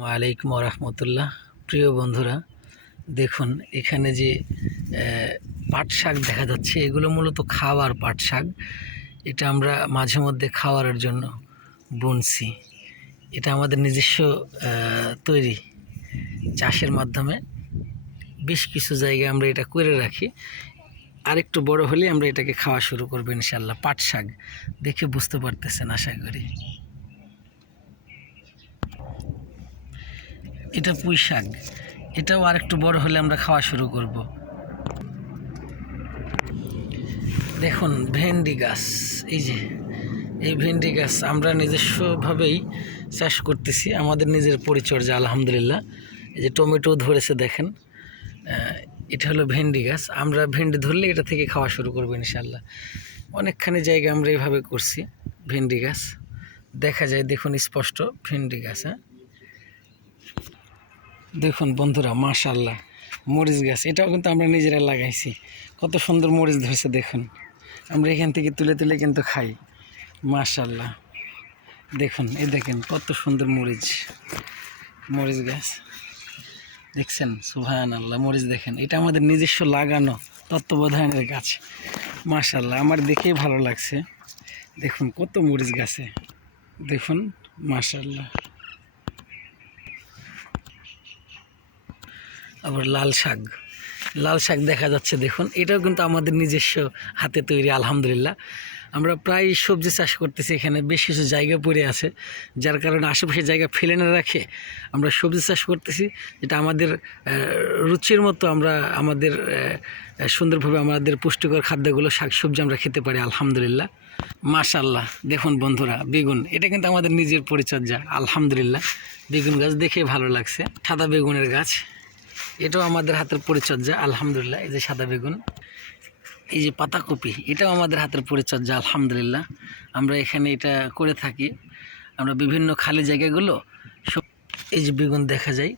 ওয়ালাইকুম রহমতুল্লাহ। প্রিয় বন্ধুরা, দেখুন এখানে যে পাট শাক দেখা যাচ্ছে, এগুলো মূলত খাওয়ার পাট শাক। এটা আমরা মাঝে মধ্যে খাওয়ার জন্য বুনছি। এটা আমাদের নিজস্ব তৈরি চাষের মাধ্যমে বেশ কিছু জায়গায় আমরা এটা করে রাখি। আরেকটু বড় হলে আমরা এটাকে খাওয়া শুরু করবো ইনশাল্লাহ। পাট শাক দেখে বুঝতে পারতেছেন আশা করি। এটা পুঁই শাক, এটাও আরেকটু বড় হলে আমরা খাওয়া শুরু করব। দেখুন ভেন্ডি গাছ, এই ভেন্ডি গাছ আমরা নিজস্বভাবেই চাষ করতেছি, আমাদের নিজের পরিচর্যা আলহামদুলিল্লাহ। এই যে টমেটো ধরেছে দেখেন, এটা হলো ভেন্ডি গাছ। আমরা ভেন্ডি ধরলে এটা থেকে খাওয়া শুরু করবো ইনশাল্লাহ। অনেকখানি জায়গা আমরা এইভাবে করছি। ভেন্ডি গাছ দেখা যায়, দেখুন স্পষ্ট ভেন্ডি গাছ। হ্যাঁ দেখুন বন্ধুরা, মাশাআল্লাহ মরিচ গাছ, এটাও কিন্তু আমরা নিজেরা লাগাইছি। কত সুন্দর মরিচ ধরেছে দেখুন, আমরা এখান থেকে তুলে তুলে কিন্তু খাই। মাশাআল্লাহ দেখুন, দেখেন কত সুন্দর মরিচ গাছ দেখছেন। সুবহানাল্লাহ, মরিচ দেখেন, এটা আমাদের নিজস্ব লাগানো তত্ত্বাবধানের গাছ। মাশাআল্লাহ, আমার দেখেই ভালো লাগছে। দেখুন কত মরিচ গাছে, দেখুন মাশাআল্লাহ। আবার লাল শাক দেখা যাচ্ছে দেখুন, এটাও কিন্তু আমাদের নিজস্ব হাতে তৈরি আলহামদুলিল্লাহ। আমরা প্রায় সবজি চাষ করতেছি, এখানে বেশ কিছু জায়গা পড়ে আছে, যার কারণে আশেপাশে জায়গা ফেলে না রাখে আমরা সবজি চাষ করতেছি, যেটা আমাদের রুচির মতো আমরা আমাদের সুন্দরভাবে আমাদের পুষ্টিকর খাদ্যগুলো শাকসবজি আমরা খেতে পারি আলহামদুলিল্লাহ। মাশাআল্লাহ দেখুন বন্ধুরা, বেগুন, এটা কিন্তু আমাদের নিজের পরিচর্যা আলহামদুলিল্লাহ। বেগুন গাছ দেখে ভালো লাগছে। সাদা বেগুনের গাছ, এটাও আমাদের হাতের পরিচর্যা আলহামদুলিল্লাহ। এই যে সাদা বেগুন, এই যে পাতাকপি, এটাও আমাদের হাতের পরিচর্যা আলহামদুলিল্লাহ। আমরা এখানে এটা করে থাকি। আমরা বিভিন্ন খালি জায়গাগুলো সব, এই যে বেগুন দেখা যায়,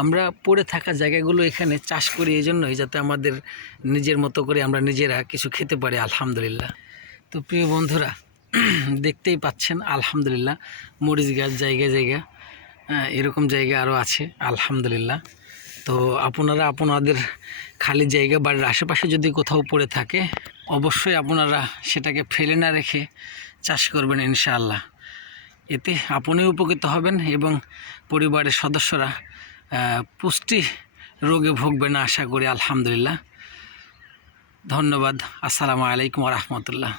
আমরা পড়ে থাকা জায়গাগুলো এখানে চাষ করি এই জন্যই, যাতে আমাদের নিজের মতো করে আমরা নিজেরা কিছু খেতে পারি আলহামদুলিল্লাহ। তো প্রিয় বন্ধুরা, দেখতেই পাচ্ছেন আলহামদুলিল্লাহ মরিচ গাছ জায়গা এরকম জায়গা আরও আছে আলহামদুলিল্লাহ। তো আপনারা আপনাদের খালি জায়গা বাড়ির আশেপাশে যদি কোথাও পড়ে থাকে, অবশ্যই আপনারা সেটাকে ফেলে না রেখে চাষ করবেন ইনশাআল্লাহ। এতে আপনিও উপকৃত হবেন এবং পরিবারের সদস্যরা পুষ্টি রোগে ভুগবে না আশা করি আলহামদুলিল্লাহ। ধন্যবাদ। আসসালামু আলাইকুম ওয়া রাহমাতুল্লাহ।